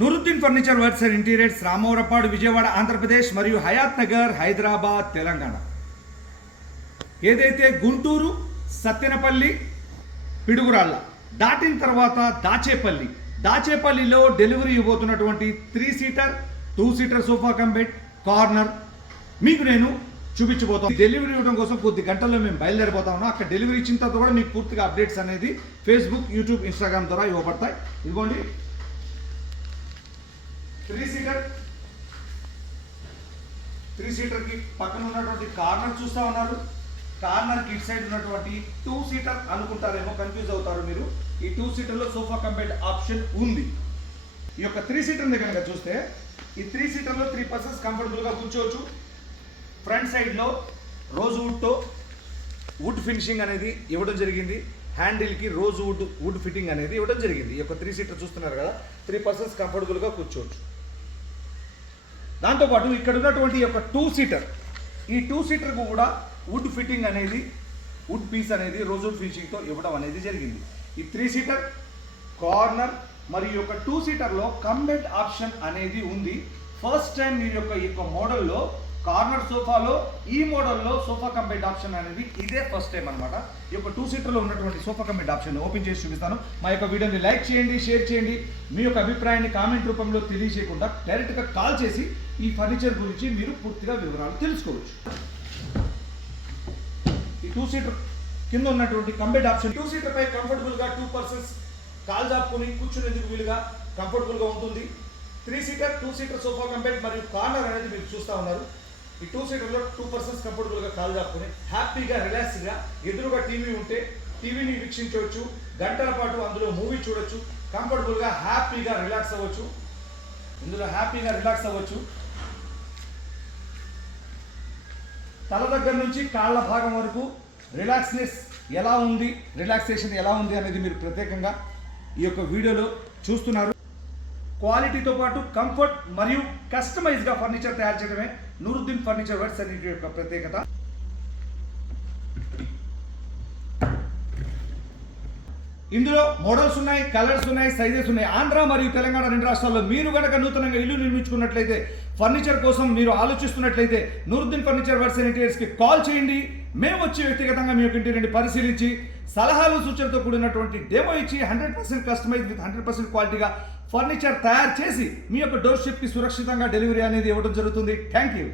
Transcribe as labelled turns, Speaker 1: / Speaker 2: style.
Speaker 1: Nooruddin furniture works and interiors Ramavarappadu Vijayawada Andhra Pradesh మరియు హయాత్ నగర్ హైదరాబాద్ తెలంగాణ. ఏదైతే గుంటూరు సత్తెనపల్లి పిడుగురాళ్ళ దాటిన తర్వాత దాచేపల్లి. దాచేపల్లిలో delivery ఇవ్వబోతున్నటువంటి three seater two seater sofa cum corner మీకు నేను చూపించబోతాం. డెలివరీ ఇవ్వడం కోసం కొద్ది గంటల్లో మేము బయలుదేరిపోతా ఉన్నాం. అక్కడ డెలివరీ ఇచ్చిన తర్వాత కూడా మీకు పూర్తిగా అప్డేట్స్ అనేది ఫేస్బుక్ యూట్యూబ్ ఇన్స్టాగ్రామ్ ద్వారా ఇవ్వబడతాయి. ఇదిగోండి త్రీ సీటర్ త్రీ సీటర్కి పక్కన ఉన్నటువంటి కార్నర్ చూస్తూ ఉన్నారు. కార్నర్ కిట్ ఇటు సైడ్ ఉన్నటువంటి టూ సీటర్ అనుకుంటారేమో కన్ఫ్యూజ్ అవుతారు మీరు. ఈ టూ సీటర్లో సోఫా కంపెట్ ఆప్షన్ ఉంది. ఈ యొక్క త్రీ సీటర్ కనుక చూస్తే ఈ త్రీ సీటర్లో త్రీ పర్సన్స్ కంఫర్టబుల్గా కూర్చోవచ్చు. ఫ్రంట్ సైడ్లో రోజ్ వుడ్తో వుడ్ ఫినిషింగ్ అనేది ఇవ్వడం జరిగింది. హ్యాండిల్కి రోజు రోజ్ వుడ్ వుడ్ ఫిట్టింగ్ అనేది ఇవ్వడం జరిగింది. ఈ యొక్క త్రీ సీటర్ చూస్తున్నారు కదా త్రీ పర్సన్స్ కంఫర్టబుల్గా కూర్చోవచ్చు. దాంతోపాటు ఇక్కడ ఉన్నటువంటి యొక్క టూ సీటర్ ఈ టూ సీటర్కు కూడా వుడ్ ఫిట్టింగ్ అనేది వుడ్ పీస్ అనేది రోజుడ్ ఫినిషింగ్తో ఇవ్వడం అనేది జరిగింది. ఈ త్రీ సీటర్ కార్నర్ మరియు యొక్క టూ సీటర్లో కంబెడ్ ఆప్షన్ అనేది ఉంది. ఫస్ట్ టైం మీరు యొక్క ఈ యొక్క మోడల్లో కార్నర్ సోఫాలో ఈ మోడల్లో సోఫా కంపెడ్ ఆప్షన్ అనేది ఇదే ఫస్ట్ టైం అనమాట ఈ యొక్క టూ సీటర్లో ఉన్నటువంటి సోఫా కంపెడ్ ఆప్షన్ ఓపెన్ చేసి చూపిస్తాను. మా యొక్క వీడియోని లైక్ చేయండి షేర్ చేయండి. మీ యొక్క అభిప్రాయాన్ని కామెంట్ రూపంలో తెలియజేయకుండా డైరెక్ట్గా కాల్ చేసి ఈ ఫర్నిచర్ గురించి మీరు పూర్తిగా వివరాలు తెలుసుకోవచ్చు. ఈ టూ సీటర్ కింద ఉన్నటువంటి cum bed option two seater పై కంఫర్టబుల్గా టూ పర్సన్స్ కాల్ జాపుకొని కూర్చునేందుకు వీలుగా కంఫర్టబుల్గా ఉంటుంది. Three seater two seater sofa cum bed మరియు కార్నర్ అనేది మీరు చూస్తా ఉన్నారు. ఈ టూ సీటర్లో టూ పర్సన్స్ కంఫర్టబుల్గా కాల్ జాపుకొని హ్యాపీగా రిలాక్స్గా ఎదురుగా టీవీ ఉంటే టీవీని వీక్షించవచ్చు. గంటల పాటు అందులో మూవీ చూడొచ్చు. కంఫర్టబుల్గా హ్యాపీగా రిలాక్స్ అవ్వచ్చు. ఇందులో హ్యాపీగా రిలాక్స్ అవ్వచ్చు. తల దగ్గర నుంచి కాళ్ళ భాగం వరకు రిలాక్స్నెస్ ఎలా ఉంది రిలాక్సేషన్ ఎలా ఉంది అనేది మీరు ప్రత్యేకంగా ఈ యొక్క వీడియోలో చూస్తున్నారు. క్వాలిటీతో పాటు కంఫర్ట్ మరియు కస్టమైజ్గా ఫర్నిచర్ తయారు చేయడమే నూరుద్దీన్ ఫర్నిచర్ వర్డ్స్ అనే యొక్క ప్రత్యేకత. ఇందులో మోడల్స్ ఉన్నాయి కలర్స్ ఉన్నాయి సైజెస్ ఉన్నాయి. ఆంధ్ర మరియు తెలంగాణ రెండు రాష్ట్రాల్లో మీరు కనుక నూతనంగా ఇల్లు నిర్మించుకున్నట్లయితే ఫర్నిచర్ కోసం మీరు ఆలోచిస్తున్నట్లయితే Nooruddin furniture works and call చేయండి. మేము వచ్చి వ్యక్తిగతంగా మీ యొక్క ఇంటీరియర్ని పరిశీలించి సలహాలు సూచనలతో కూడినటువంటి డెమో ఇచ్చి hundred percent customize with hundred percent క్వాలిటీగా ఫర్నిచర్ తయారు చేసి మీ యొక్క డోర్ షిప్కి సురక్షితంగా డెలివరీ అనేది ఇవ్వడం జరుగుతుంది. Thank you